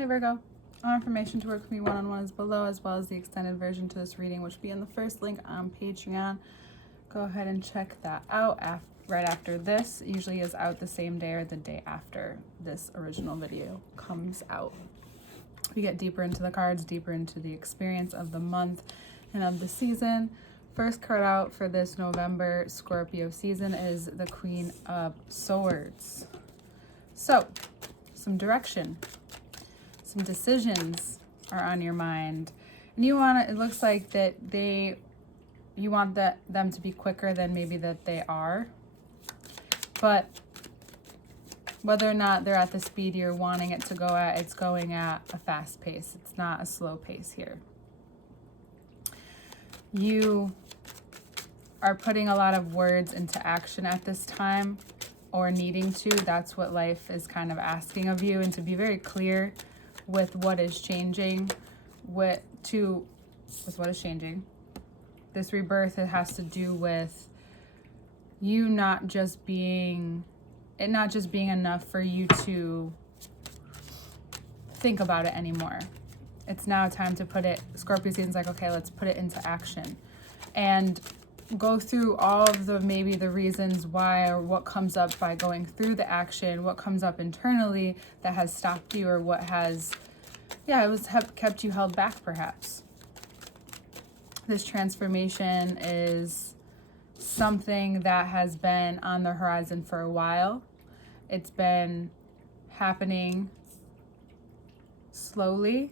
Hey Virgo, all information to work with me one-on-one is below, as well as the extended version to this reading, which will be in the first link on Patreon. Go ahead and check that out right after this. It usually is out the same day or the day after this original video comes out. We get deeper into the cards, deeper into the experience of the month and of the season. First card out for this November Scorpio season is the Queen of Swords. So, some direction. Some decisions are on your mind, and you want it looks like that you want them to be quicker than maybe that they are, but whether or not they're at the speed you're wanting it to go at, it's going at a fast pace. It's not a slow pace here. You are putting a lot of words into action at this time, or needing to. That's what life is kind of asking of you, and to be very clear with what is changing, with what is changing. This rebirth, it has to do with you not just being enough for you to think about it anymore. It's now time to put it, Scorpio season's like, okay, let's put it into action. And go through all of the reasons why, or what comes up by going through the action, what comes up internally that has stopped you, or what has kept you held back perhaps. This transformation is something that has been on the horizon for a while. It's been happening slowly,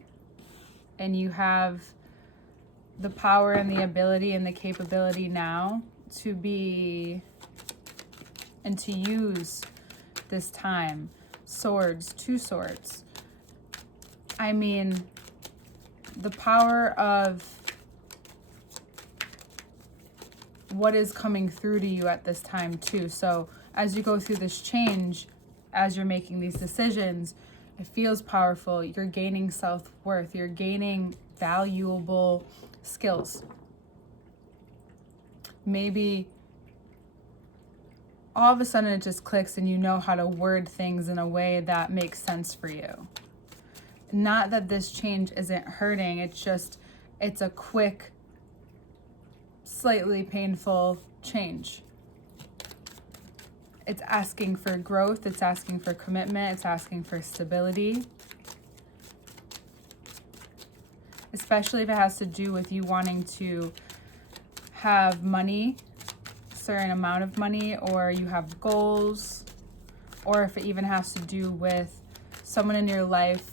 and you have the power and the ability and the capability now to be and to use this time. Swords, 2 swords. I mean, the power of what is coming through to you at this time too. So as you go through this change, as you're making these decisions, it feels powerful. You're gaining self-worth. You're gaining valuable skills. Maybe all of a sudden it just clicks and you know how to word things in a way that makes sense for you. Not that this change isn't hurting, it's a quick, slightly painful change. It's asking for growth, it's asking for commitment, it's asking for stability. Especially if it has to do with you wanting to have money, a certain amount of money, or you have goals, or if it even has to do with someone in your life,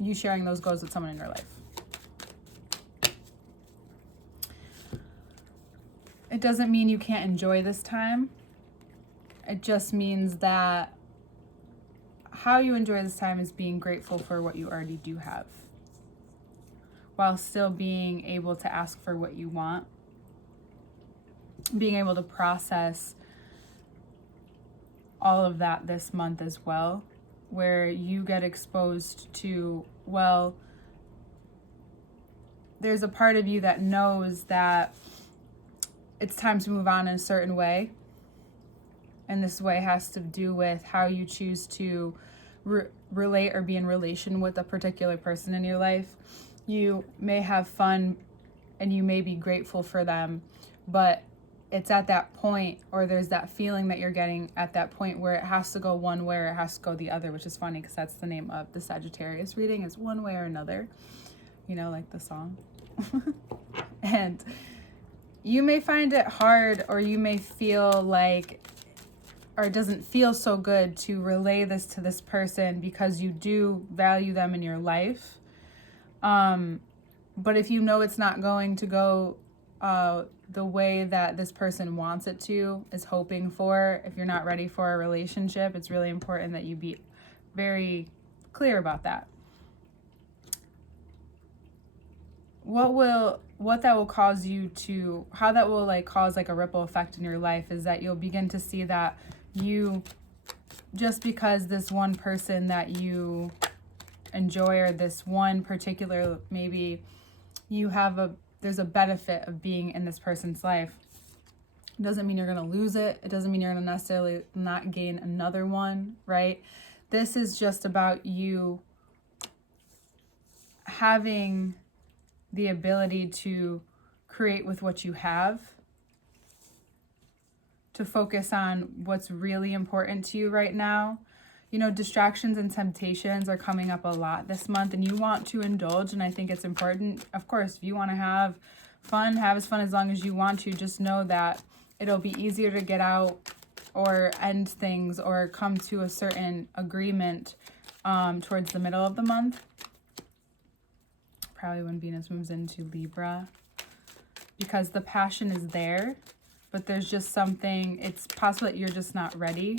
you sharing those goals with someone in your life. It doesn't mean you can't enjoy this time. It just means that how you enjoy this time is being grateful for what you already do have, while still being able to ask for what you want, being able to process all of that this month as well, where you get exposed to, well, there's a part of you that knows that it's time to move on in a certain way. And this way has to do with how you choose to relate or be in relation with a particular person in your life. You may have fun and you may be grateful for them, but it's at that point, or there's that feeling that you're getting at that point where it has to go one way or it has to go the other, which is funny because that's the name of the Sagittarius reading, is one way or another, like the song. And you may find it hard, or you may feel like, or it doesn't feel so good to relay this to this person because you do value them in your life. But if you know it's not going to go the way that this person wants it to, is hoping for, if you're not ready for a relationship, it's really important that you be very clear about that. What that will cause you to, how that will cause a ripple effect in your life, is that you'll begin to see that you, just because this one person that you enjoy, or this one particular, maybe you have there's a benefit of being in this person's life. It doesn't mean you're going to lose it. It doesn't mean you're going to necessarily not gain another one, right? This is just about you having the ability to create with what you have, to focus on what's really important to you right now. You know, distractions and temptations are coming up a lot this month, and you want to indulge, and I think it's important. Of course, if you want to have as fun as long as you want to. Just know that it'll be easier to get out or end things or come to a certain agreement towards the middle of the month. Probably when Venus moves into Libra, because the passion is there, but there's just something, it's possible that you're just not ready,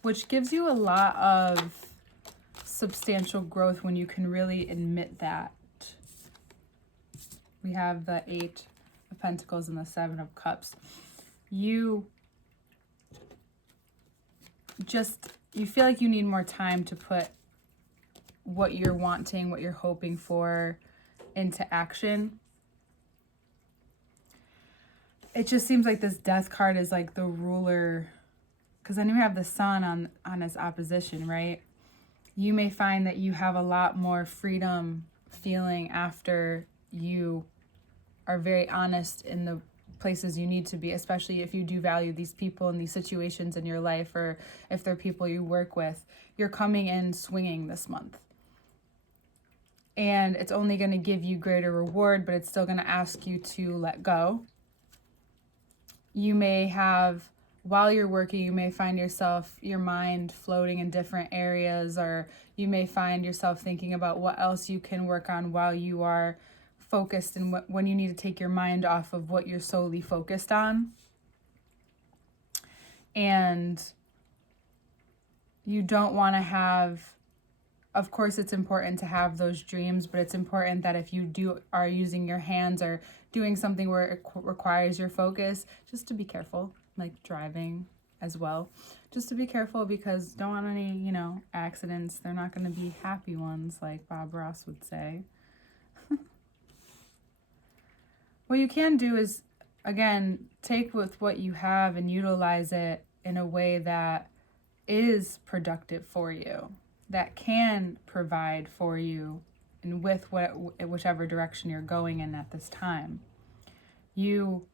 which gives you a lot of substantial growth when you can really admit that. We have the 8 of Pentacles and the 7 of Cups. You feel like you need more time to put what you're wanting, what you're hoping for into action. It just seems like this Death card is like the ruler, because then you have the Sun on his opposition, right? You may find that you have a lot more freedom feeling after you are very honest in the places you need to be, especially if you do value these people and these situations in your life, or if they're people you work with. You're coming in swinging this month. And it's only going to give you greater reward, but it's still going to ask you to let go. You may have, while you're working, you may find your mind floating in different areas, or you may find yourself thinking about what else you can work on while you are focused, and when you need to take your mind off of what you're solely focused on. And you don't want to have, of course it's important to have those dreams, but it's important that if you are using your hands or doing something where it requires your focus, just to be careful, like driving as well. Just to be careful, because don't want any, accidents. They're not going to be happy ones, like Bob Ross would say. What you can do is, again, take with what you have and utilize it in a way that is productive for you, that can provide for you, and with whichever direction you're going in at this time. You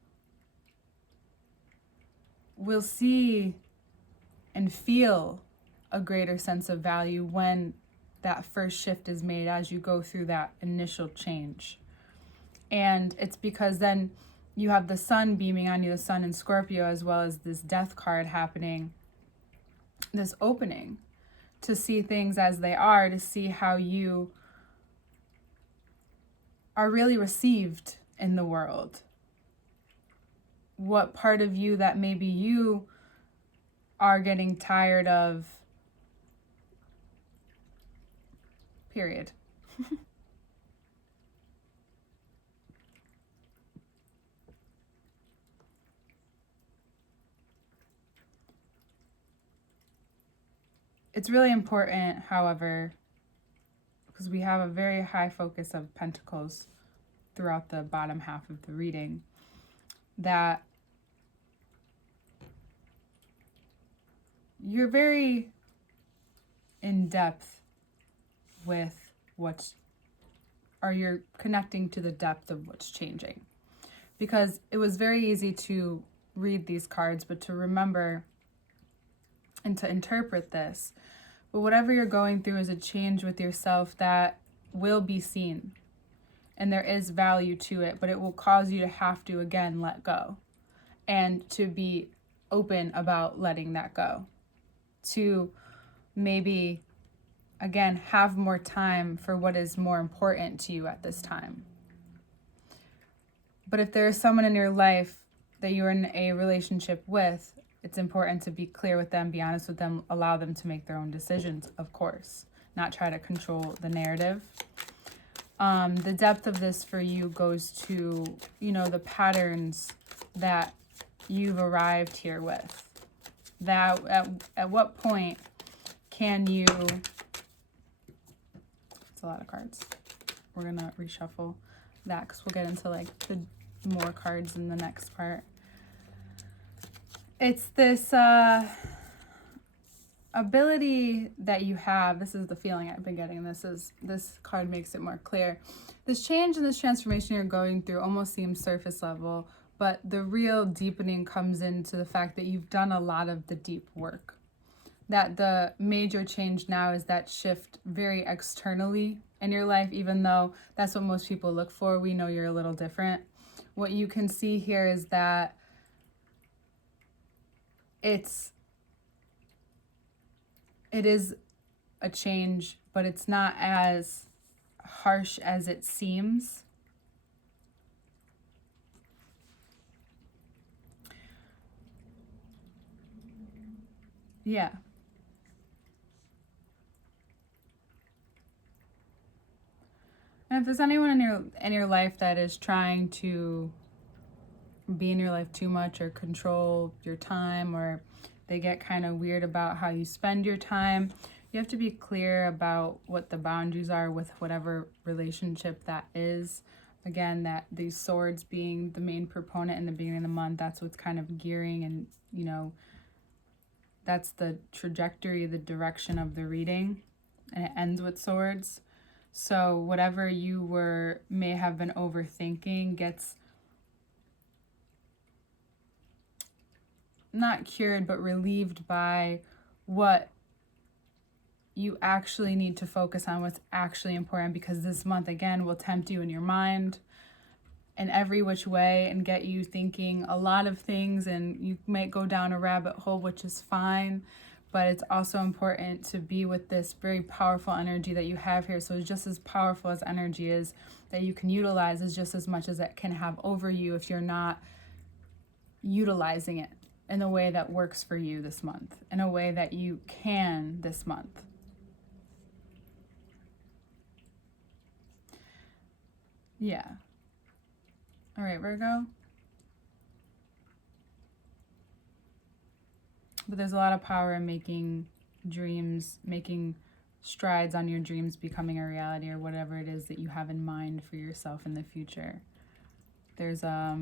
will see and feel a greater sense of value when that first shift is made, as you go through that initial change. And it's because then you have the Sun beaming on you, the Sun in Scorpio, as well as this Death card happening, this opening to see things as they are, to see how you are really received in the world. What part of you that maybe you are getting tired of, period. It's really important, however, because we have a very high focus of Pentacles throughout the bottom half of the reading, that you're very in depth with you're connecting to the depth of what's changing. Because it was very easy to read these cards, but to remember and to interpret this. But whatever you're going through is a change with yourself that will be seen. And there is value to it, but it will cause you to have to, again, let go. And to be open about letting that go. To maybe, again, have more time for what is more important to you at this time. But if there is someone in your life that you're in a relationship with, it's important to be clear with them, be honest with them, allow them to make their own decisions, of course. Not try to control the narrative. The depth of this for you goes to, the patterns that you've arrived here with. That at what point can you... It's a lot of cards. We're going to reshuffle that because we'll get into the more cards in the next part. It's this ability that you have, this is the feeling I've been getting, this card makes it more clear. This change and this transformation you're going through almost seems surface level, but the real deepening comes into the fact that you've done a lot of the deep work. That the major change now is that shift very externally in your life, even though that's what most people look for. We know you're a little different. What you can see here is that it is a change, but it's not as harsh as it seems. Yeah. And if there's anyone in your life that is trying to be in your life too much or control your time, or they get kind of weird about how you spend your time, you have to be clear about what the boundaries are with whatever relationship that is. Again, that these swords being the main proponent in the beginning of the month, that's what's kind of gearing, and you know, that's the trajectory, the direction of the reading, and it ends with swords. So whatever you may have been overthinking gets not cured, but relieved by what you actually need to focus on, what's actually important, because this month, again, will tempt you in your mind in every which way and get you thinking a lot of things, and you might go down a rabbit hole, which is fine. But it's also important to be with this very powerful energy that you have here. So it's just as powerful as energy is, that you can utilize, is just as much as it can have over you if you're not utilizing it in a way that works for you this month, in a way that you can this month. Yeah. All right, Virgo. But there's a lot of power in making dreams, making strides on your dreams becoming a reality, or whatever it is that you have in mind for yourself in the future. There's a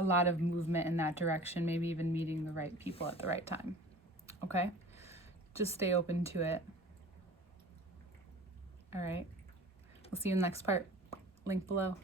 lot of movement in that direction, maybe even meeting the right people at the right time. Okay? Just stay open to it. All right. We'll see you in the next part. Link below.